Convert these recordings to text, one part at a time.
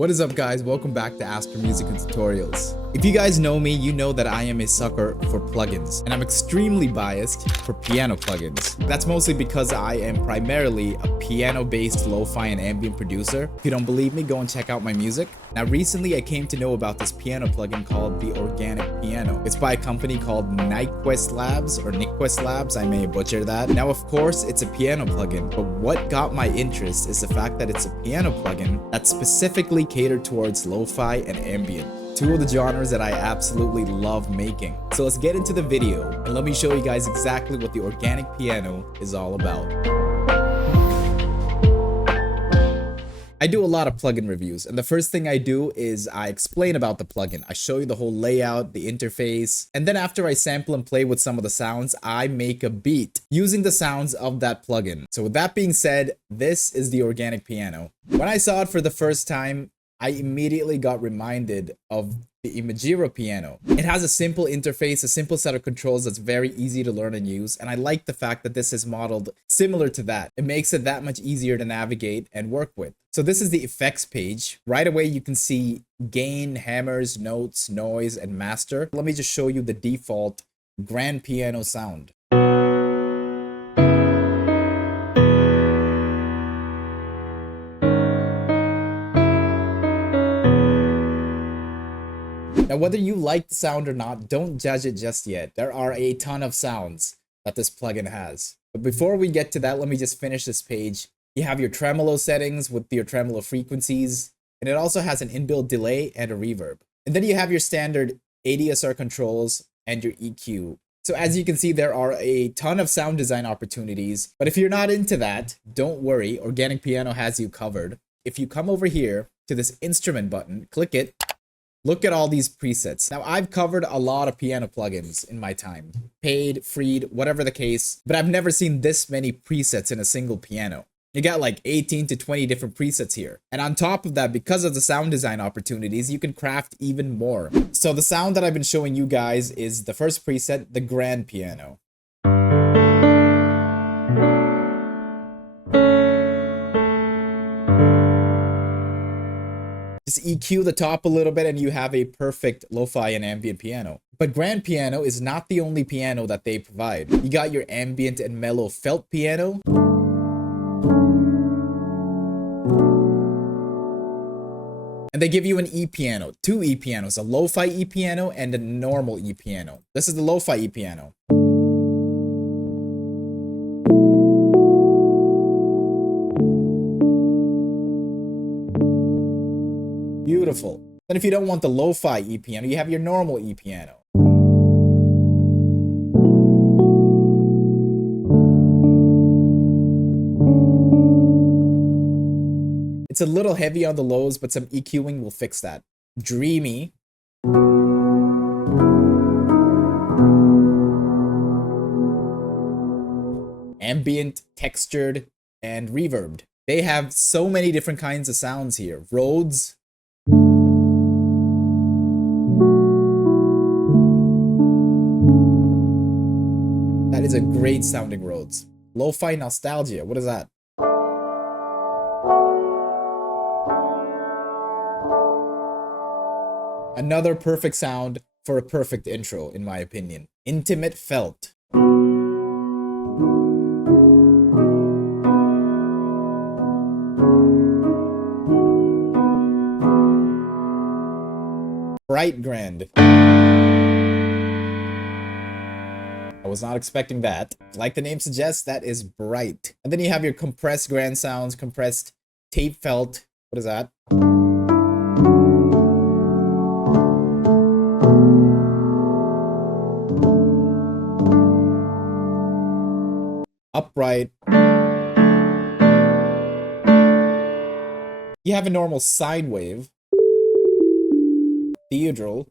What is up, guys? Welcome back to Astro Music and Tutorials. If you guys know me, you know that I am a sucker for plugins, and I'm extremely biased for piano plugins. That's mostly because I am primarily a piano-based lo-fi and ambient producer. If you don't believe me, go and check out my music. Now, recently I came to know about this piano plugin called the Organic Piano. It's by a company called Nyquist Labs, or Nyquist Labs, I may butcher that. Now, of course, it's a piano plugin, but what got my interest is the fact that it's a piano plugin that's specifically catered towards lo-fi and ambient. Two of the genres that I absolutely love making. So let's get into the video and let me show you guys exactly what the Organic Piano is all about. I do a lot of plugin reviews, and the first thing I do is I explain about the plugin. I show you the whole layout, the interface, and then after I sample and play with some of the sounds, I make a beat using the sounds of that plugin. So with that being said, this is the Organic Piano. When I saw it for the first time, I immediately got reminded of the Imagiro piano. It has a simple interface, a simple set of controls that's very easy to learn and use, and I like the fact that this is modeled similar to that. It makes it that much easier to navigate and work with. So this is the effects page. Right away you can see gain, hammers, notes, noise, and master. Let me just show you the default grand piano sound. Now, whether you like the sound or not, don't judge it just yet. There are a ton of sounds that this plugin has. But before we get to that, let me just finish this page. You have your tremolo settings with your tremolo frequencies, and it also has an inbuilt delay and a reverb. And then you have your standard ADSR controls and your EQ. So as you can see, there are a ton of sound design opportunities, but if you're not into that, don't worry, Organic Piano has you covered. If you come over here to this instrument button, click it, look at all these presets. Now, I've covered a lot of piano plugins in my time. Paid, freed, whatever the case, but I've never seen this many presets in a single piano. You got like 18 to 20 different presets here. And on top of that, because of the sound design opportunities, you can craft even more. So the sound that I've been showing you guys is the first preset, the grand piano. Just EQ the top a little bit and you have a perfect lo-fi and ambient piano. But grand piano is not the only piano that they provide. You got your ambient and mellow felt piano. And they give you an E-piano, two E-pianos, a lo-fi E-piano and a normal E-piano. This is the lo-fi E-piano. Beautiful. Then if you don't want the lo-fi E-piano, you have your normal E-piano. It's a little heavy on the lows, but some EQing will fix that. Dreamy. Ambient, textured, and reverbed. They have so many different kinds of sounds here. Rhodes. That is a great sounding Rhodes. Lo-fi nostalgia. What is that? Another perfect sound for a perfect intro, in my opinion. Intimate felt. Bright grand. I was not expecting that. Like the name suggests, that is bright. And then you have your compressed grand sounds, compressed tape felt. What is that? Upright. You have a normal sine wave. Theodral.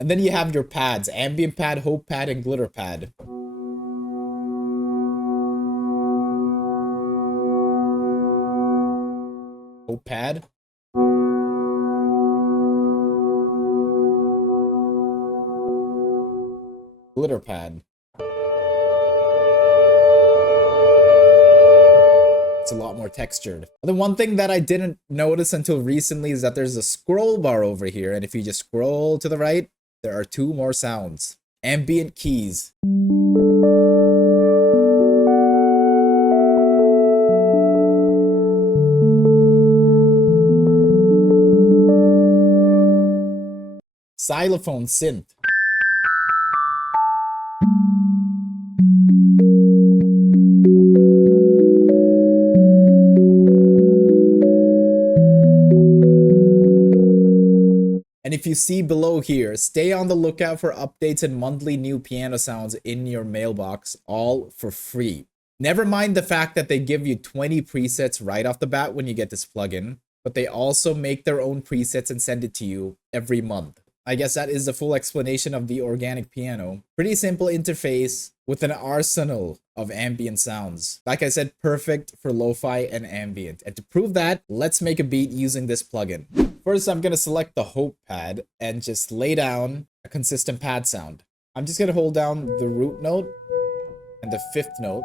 And then you have your pads, ambient pad, hope pad, and glitter pad. Hope pad. Glitter pad. textured. And the one thing that I didn't notice until recently is that there's a scroll bar over here, and if you just scroll to the right, there are 2 more sounds. Ambient keys. Xylophone synth. And if you see below here, stay on the lookout for updates and monthly new piano sounds in your mailbox, all for free. Never mind the fact that they give you 20 presets right off the bat when you get this plugin, but they also make their own presets and send it to you every month. I guess that is the full explanation of the organic piano. Pretty simple interface with an arsenal of ambient sounds. Like I said, perfect for lo-fi and ambient. And to prove that, let's make a beat using this plugin. First, I'm going to select the hope pad and just lay down a consistent pad sound. I'm just going to hold down the root note and the 5th note,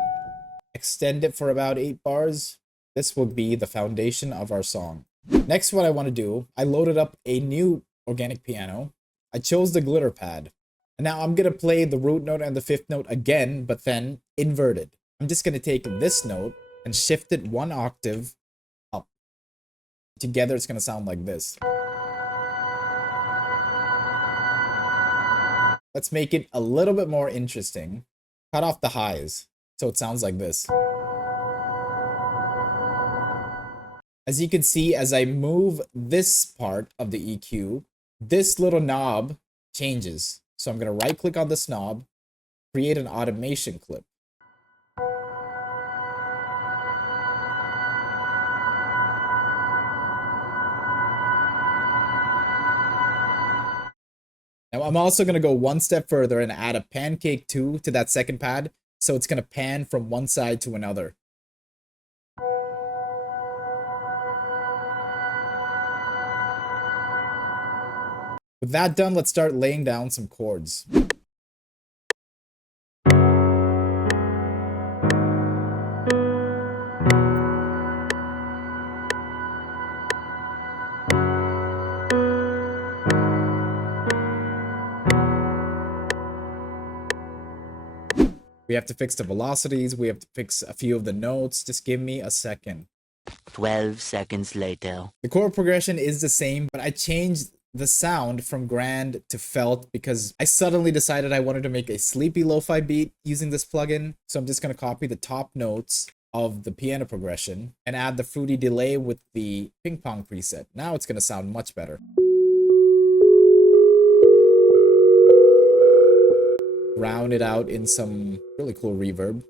extend it for about 8 bars. This will be the foundation of our song. Next, what I want to do, I loaded up a new organic piano. I chose the glitter pad. And now I'm going to play the root note and the 5th note again, but then inverted. I'm just going to take this note and shift it 1 octave up. Together, it's going to sound like this. Let's make it a little bit more interesting. Cut off the highs, so it sounds like this. As you can see, as I move this part of the EQ, this little knob changes. So I'm going to right click on this knob, create an automation clip. Now I'm also going to go 1 step further and add a pancake 2 to that 2nd pad. So it's going to pan from one side to another. With that done, let's start laying down some chords. We have to fix the velocities, we have to fix a few of the notes. Just give me a second. 12 seconds later. The chord progression is the same, but I changed the sound from grand to felt because I suddenly decided I wanted to make a sleepy lo-fi beat using this plugin. So I'm just going to copy the top notes of the piano progression and add the fruity delay with the ping pong preset. Now it's going to sound much better. Round it out in some really cool reverb.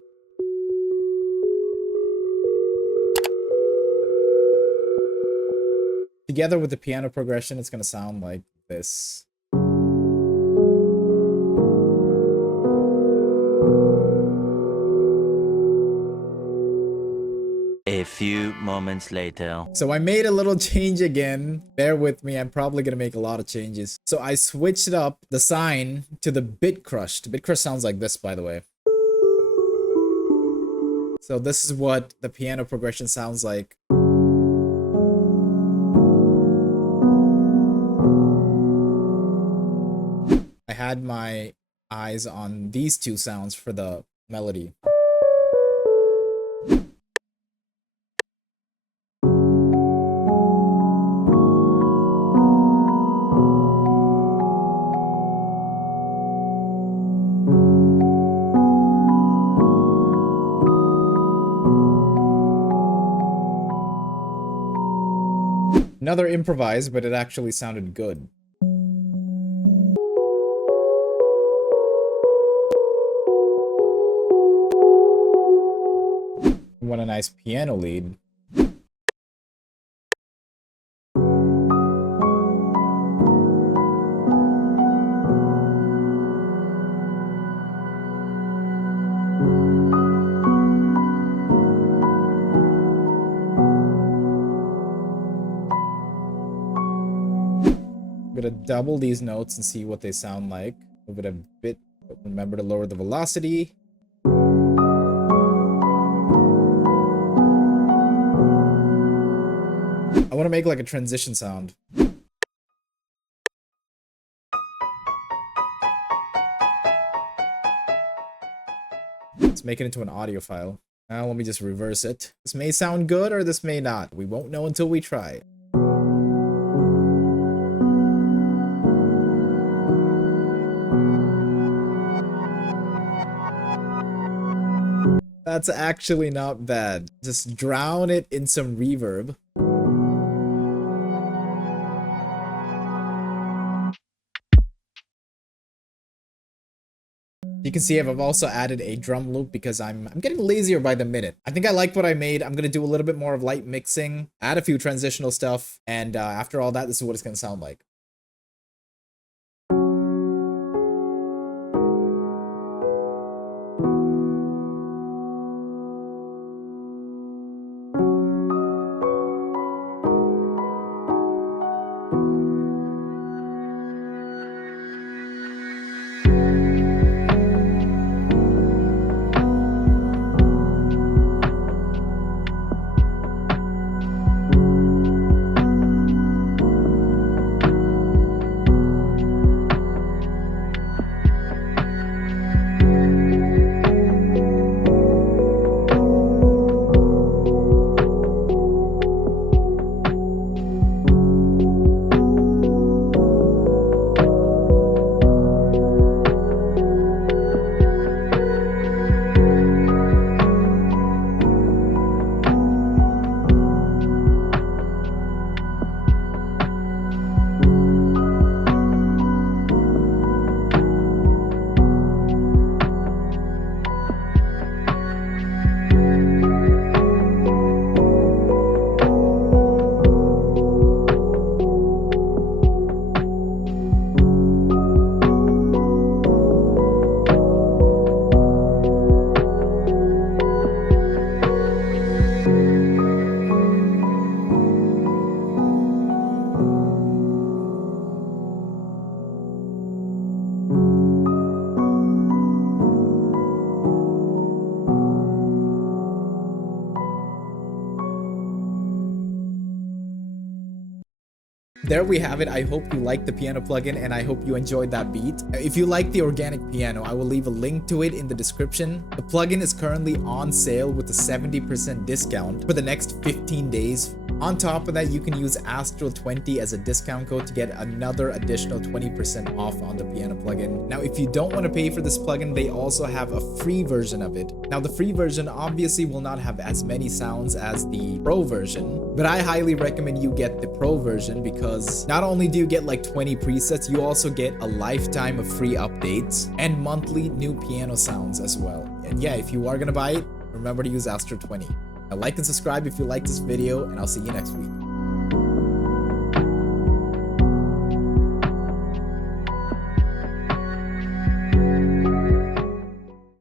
Together with the piano progression, it's going to sound like this. A few moments later. So I made a little change again. Bear with me, I'm probably going to make a lot of changes. So I switched up the sign to the bit crush. The bit crush sounds like this, by the way. So this is what the piano progression sounds like. I had my eyes on these 2 sounds for the melody. Another improvise, but it actually sounded good. What a nice piano lead. I'm gonna double these notes and see what they sound like. Move it a bit, but remember to lower the velocity. I want to make like a transition sound. Let's make it into an audio file. Now let me just reverse it. This may sound good or this may not. We won't know until we try. That's actually not bad. Just drown it in some reverb. You can see I've also added a drum loop because I'm getting lazier by the minute. I think I like what I made. I'm gonna do a little bit more of light mixing, add a few transitional stuff, and after all that, this is what it's gonna sound like. There we have it. I hope you liked the piano plugin and I hope you enjoyed that beat. If you like the organic piano, I will leave a link to it in the description. The plugin is currently on sale with a 70% discount for the next 15 days. On top of that, you can use Astral20 as a discount code to get another additional 20% off on the piano plugin. Now, if you don't want to pay for this plugin, they also have a free version of it. Now, the free version obviously will not have as many sounds as the pro version, but I highly recommend you get the pro version because not only do you get like 20 presets, you also get a lifetime of free updates and monthly new piano sounds as well. And yeah, if you are gonna buy it, remember to use Astral20. Now like and subscribe if you like this video, and I'll see you next week.